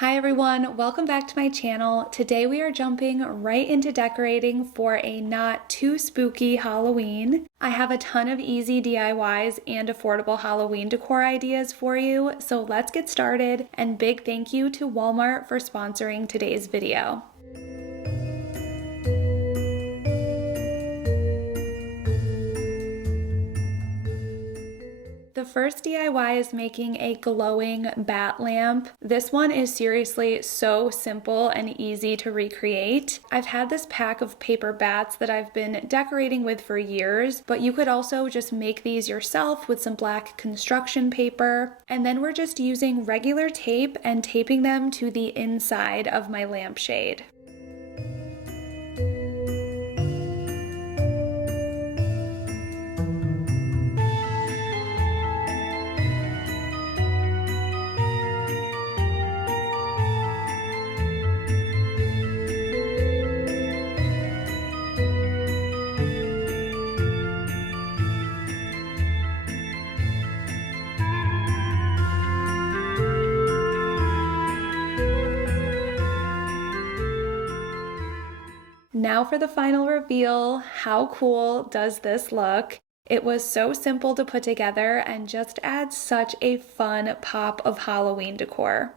Hi everyone, welcome back to my channel. Today we are jumping right into decorating for a not too spooky Halloween. I have a ton of easy DIYs and affordable Halloween decor ideas for you, so let's get started, and big thank you to Walmart for sponsoring today's video. The first DIY is making a glowing bat lamp. This one is seriously so simple and easy to recreate. I've had this pack of paper bats that I've been decorating with for years, but you could also just make these yourself with some black construction paper. And then we're just using regular tape and taping them to the inside of my lampshade. Now for the final reveal. How cool does this look? It was so simple to put together and just adds such a fun pop of Halloween decor.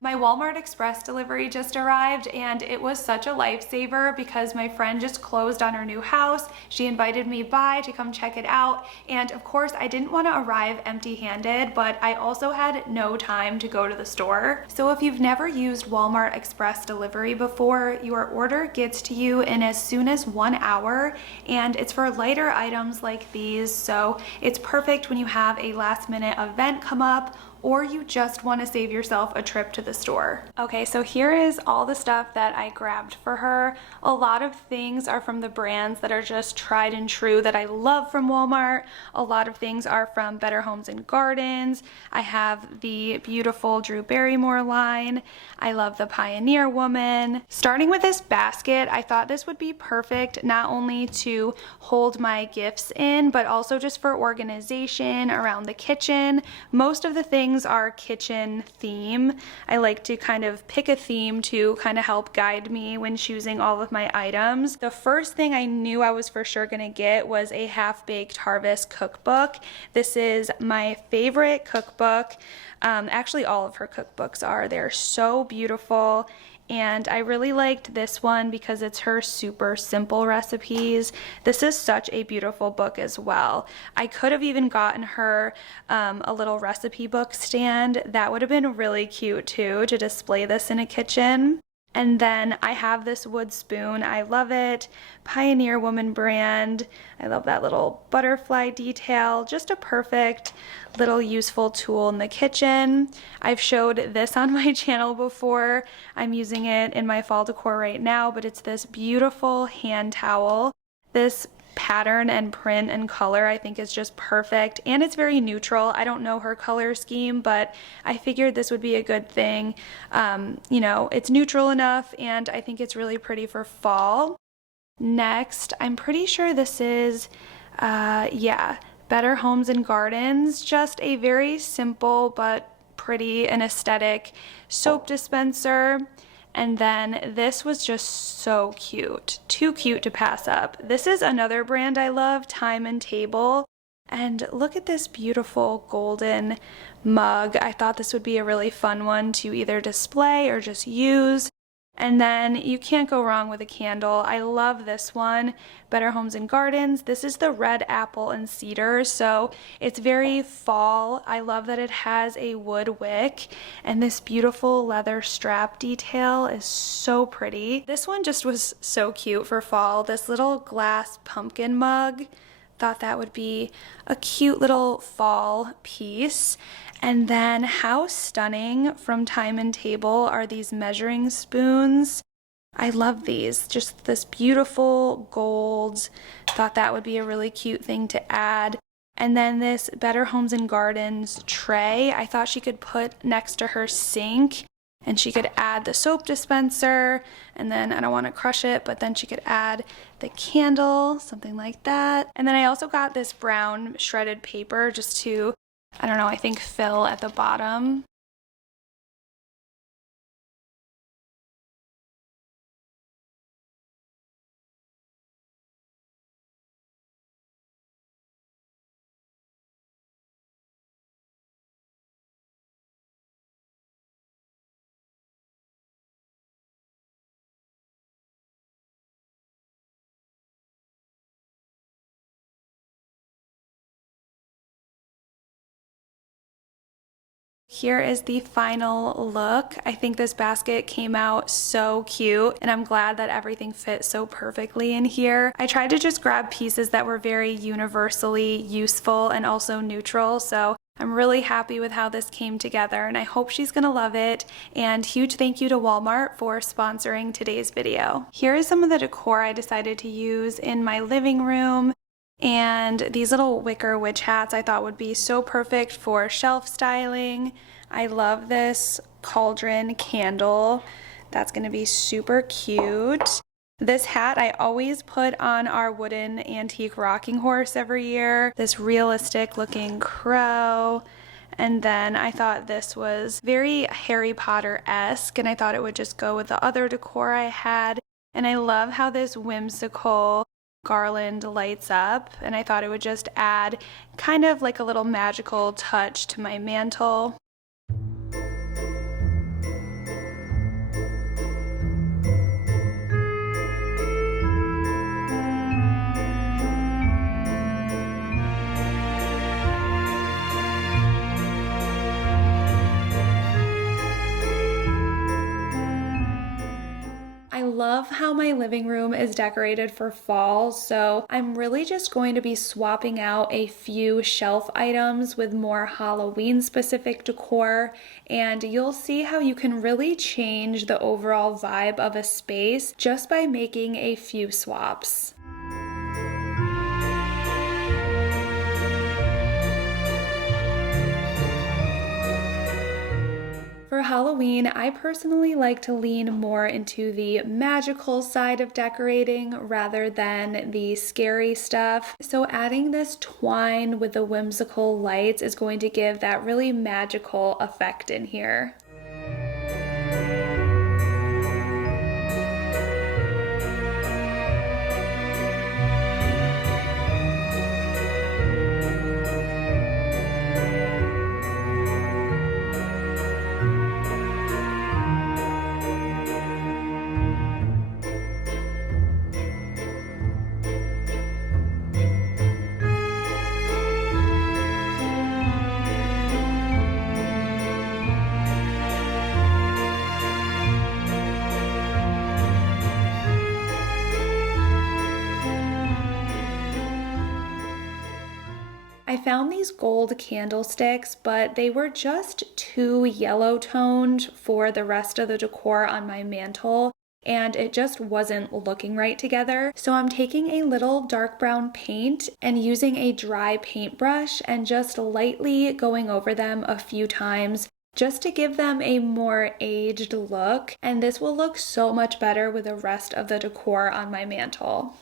My Walmart Express delivery just arrived and it was such a lifesaver because my friend just closed on her new house. She invited me by to come check it out, and of course I didn't want to arrive empty-handed, but I also had no time to go to the store. So if you've never used Walmart Express delivery before, your order gets to you in as soon as 1 hour, and it's for lighter items like these, so it's perfect when you have a last-minute event come up or you just want to save yourself a trip to the store. Okay, so here is all the stuff that I grabbed for her. A lot of things are from the brands that are just tried and true that I love from Walmart. A lot of things are from Better Homes and Gardens. I have the beautiful Drew Barrymore line. I love the Pioneer Woman. Starting with this basket, I thought this would be perfect not only to hold my gifts in, but also just for organization around the kitchen. Most of the things are kitchen theme. I like to kind of pick a theme to kind of help guide me when choosing all of my items. The first thing I knew I was for sure gonna get was a Half-Baked Harvest cookbook. This is my favorite cookbook. Actually, all of her cookbooks are. They're so beautiful. And I really liked this one because it's her super simple recipes. This is such a beautiful book as well. I could have even gotten her a little recipe book stand. That would have been really cute too, to display this in a kitchen. And then I have this wood spoon. I love it. Pioneer Woman brand. I love that little butterfly detail. Just a perfect little useful tool in the kitchen. I've showed this on my channel before. I'm using it in my fall decor right now, but it's this beautiful hand towel. This pattern and print and color I think is just perfect, and it's very neutral. I don't know her color scheme, but I figured this would be a good thing. You know, it's neutral enough, and I think it's really pretty for fall. Next, I'm pretty sure this is yeah, Better Homes and Gardens. Just a very simple but pretty and aesthetic soap dispenser. And then this was just so cute. Too cute to pass up. This is another brand I love, Time and Table. And look at this beautiful golden mug. I thought this would be a really fun one to either display or just use. And then you can't go wrong with a candle. I love this one, Better Homes and Gardens. This is the red apple and cedar, so it's very fall. I love that it has a wood wick, and this beautiful leather strap detail is so pretty. This one just was so cute for fall. This little glass pumpkin mug. Thought that would be a cute little fall piece. And then how stunning from Time and Table are these measuring spoons. I love these, just this beautiful gold. Thought that would be a really cute thing to add. And then this Better Homes and Gardens tray, I thought she could put next to her sink and she could add the soap dispenser, and then I don't want to crush it, but then she could add the candle, something like that. And then I also got this brown shredded paper just to, I don't know, I think fill at the bottom. Here is the final look. I think this basket came out so cute, and I'm glad that everything fit so perfectly in here. I tried to just grab pieces that were very universally useful and also neutral, so I'm really happy with how this came together, and I hope she's gonna love it. And huge thank you to Walmart for sponsoring today's video. Here is some of the decor I decided to use in my living room. And these little wicker witch hats I thought would be so perfect for shelf styling. I love this cauldron candle. That's gonna be super cute. This hat I always put on our wooden antique rocking horse every year. This realistic looking crow. And then I thought this was very Harry Potter-esque, and I thought it would just go with the other decor I had. And I love how this whimsical garland lights up, and I thought it would just add kind of like a little magical touch to my mantle. I love how my living room is decorated for fall, so I'm really just going to be swapping out a few shelf items with more Halloween specific decor, and you'll see how you can really change the overall vibe of a space just by making a few swaps. For Halloween, I personally like to lean more into the magical side of decorating rather than the scary stuff. So adding this twine with the whimsical lights is going to give that really magical effect in here. I found these gold candlesticks, but they were just too yellow toned for the rest of the decor on my mantle, and it just wasn't looking right together. So I'm taking a little dark brown paint and using a dry paintbrush and just lightly going over them a few times just to give them a more aged look, and this will look so much better with the rest of the decor on my mantle.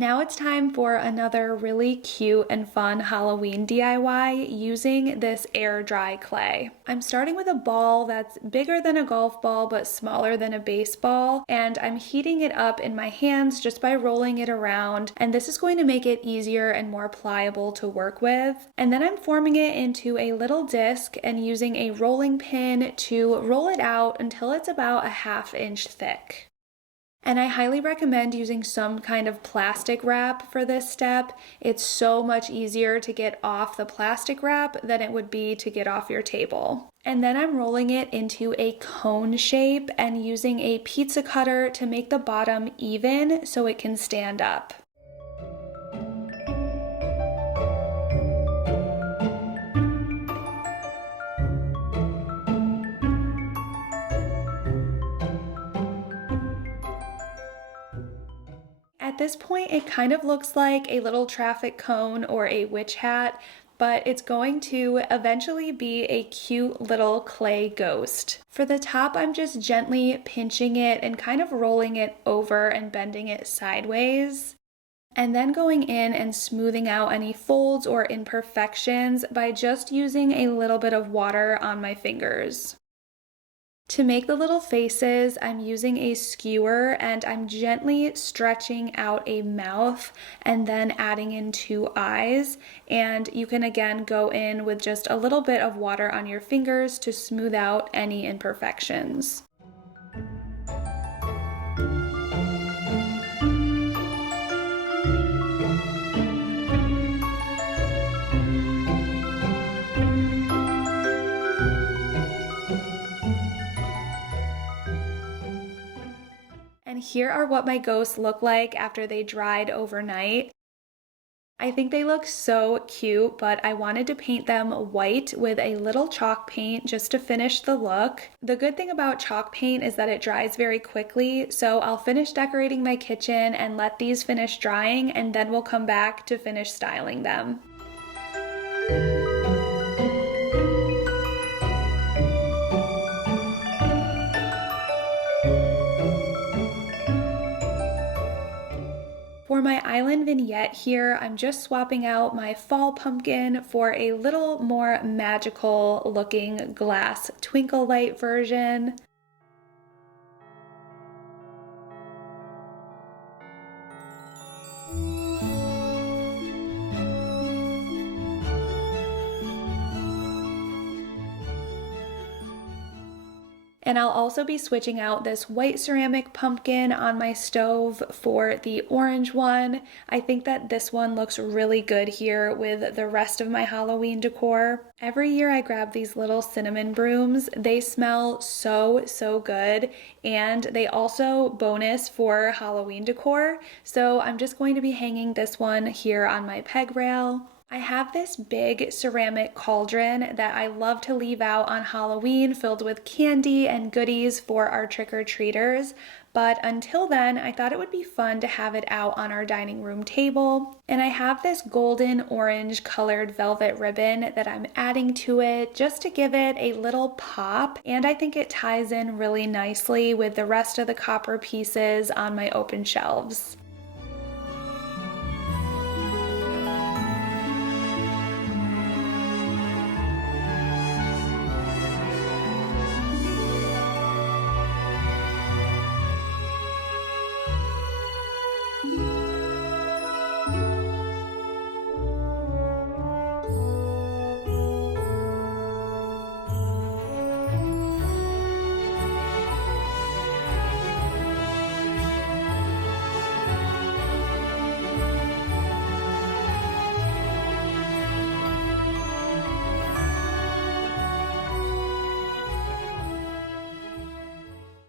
And now it's time for another really cute and fun Halloween DIY using this air dry clay. I'm starting with a ball that's bigger than a golf ball but smaller than a baseball, and I'm heating it up in my hands just by rolling it around, and this is going to make it easier and more pliable to work with. And then I'm forming it into a little disc and using a rolling pin to roll it out until it's about a 1/2 inch thick. And I highly recommend using some kind of plastic wrap for this step. It's so much easier to get off the plastic wrap than it would be to get off your table. And then I'm rolling it into a cone shape and using a pizza cutter to make the bottom even so it can stand up. At this point, it kind of looks like a little traffic cone or a witch hat, but it's going to eventually be a cute little clay ghost. For the top, I'm just gently pinching it and kind of rolling it over and bending it sideways. And then going in and smoothing out any folds or imperfections by just using a little bit of water on my fingers. To make the little faces, I'm using a skewer and I'm gently stretching out a mouth and then adding in 2 eyes. And you can again go in with just a little bit of water on your fingers to smooth out any imperfections. And here are what my ghosts look like after they dried overnight. I think they look so cute, but I wanted to paint them white with a little chalk paint just to finish the look. The good thing about chalk paint is that it dries very quickly, so I'll finish decorating my kitchen and let these finish drying, and then we'll come back to finish styling them. For my island vignette here, I'm just swapping out my fall pumpkin for a little more magical looking glass twinkle light version. And I'll also be switching out this white ceramic pumpkin on my stove for the orange one. I think that this one looks really good here with the rest of my Halloween decor. Every year I grab these little cinnamon brooms. They smell so good, and they also bonus for Halloween decor. So I'm just going to be hanging this one here on my peg rail. I have this big ceramic cauldron that I love to leave out on Halloween filled with candy and goodies for our trick-or-treaters, but until then I thought it would be fun to have it out on our dining room table. And I have this golden orange colored velvet ribbon that I'm adding to it just to give it a little pop, and I think it ties in really nicely with the rest of the copper pieces on my open shelves.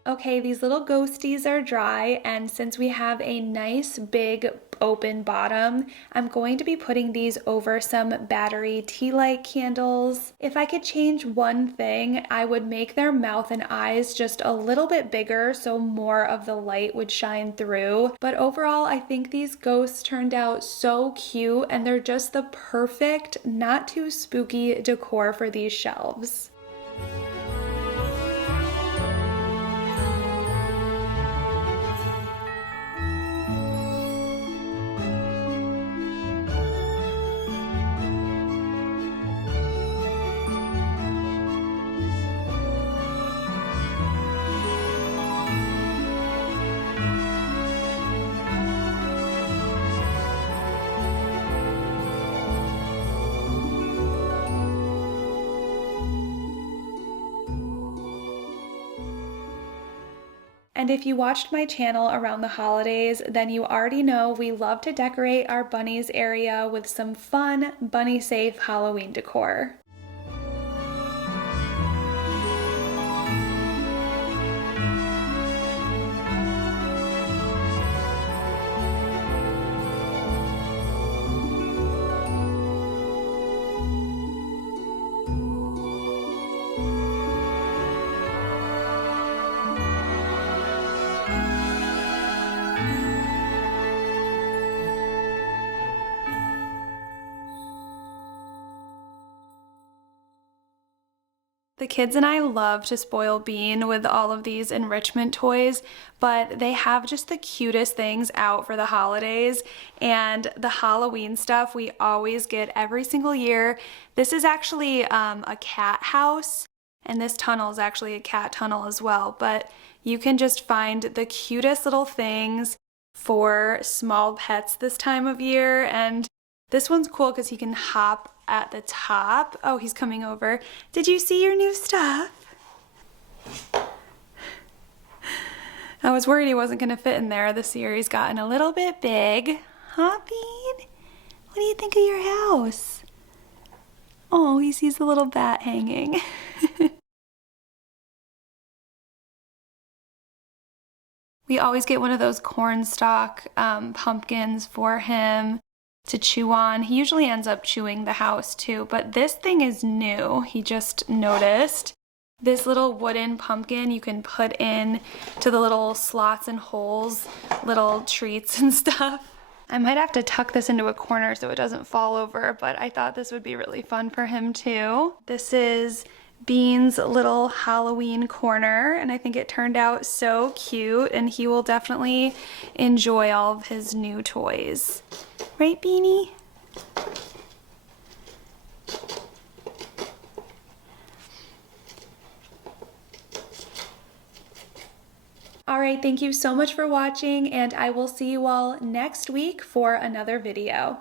Okay, these little ghosties are dry, and since we have a nice big open bottom, I'm going to be putting these over some battery tea light candles. If I could change one thing, I would make their mouth and eyes just a little bit bigger so more of the light would shine through. But overall, I think these ghosts turned out so cute, and they're just the perfect, not too spooky decor for these shelves. And if you watched my channel around the holidays, then you already know we love to decorate our Bunnies area with some fun, bunny-safe Halloween decor. The kids and I love to spoil Bean with all of these enrichment toys, but they have just the cutest things out for the holidays, and the Halloween stuff we always get every single year. This is actually a cat house, and this tunnel is actually a cat tunnel as well, but you can just find the cutest little things for small pets this time of year. And this one's cool because he can hop at the top. Oh, he's coming over. Did you see your new stuff? I was worried he wasn't going to fit in there this year. He's gotten a little bit big. Huh, Bean? What do you think of your house? Oh, he sees the little bat hanging. We always get one of those cornstalk pumpkins for him to chew on. He usually ends up chewing the house too, but this thing is new. He just noticed. This little wooden pumpkin you can put in to the little slots and holes, little treats and stuff. I might have to tuck this into a corner so it doesn't fall over, but I thought this would be really fun for him too. This is Bean's little Halloween corner, and I think it turned out so cute, and he will definitely enjoy all of his new toys. Right, Beanie? Alright, thank you so much for watching, and I will see you all next week for another video.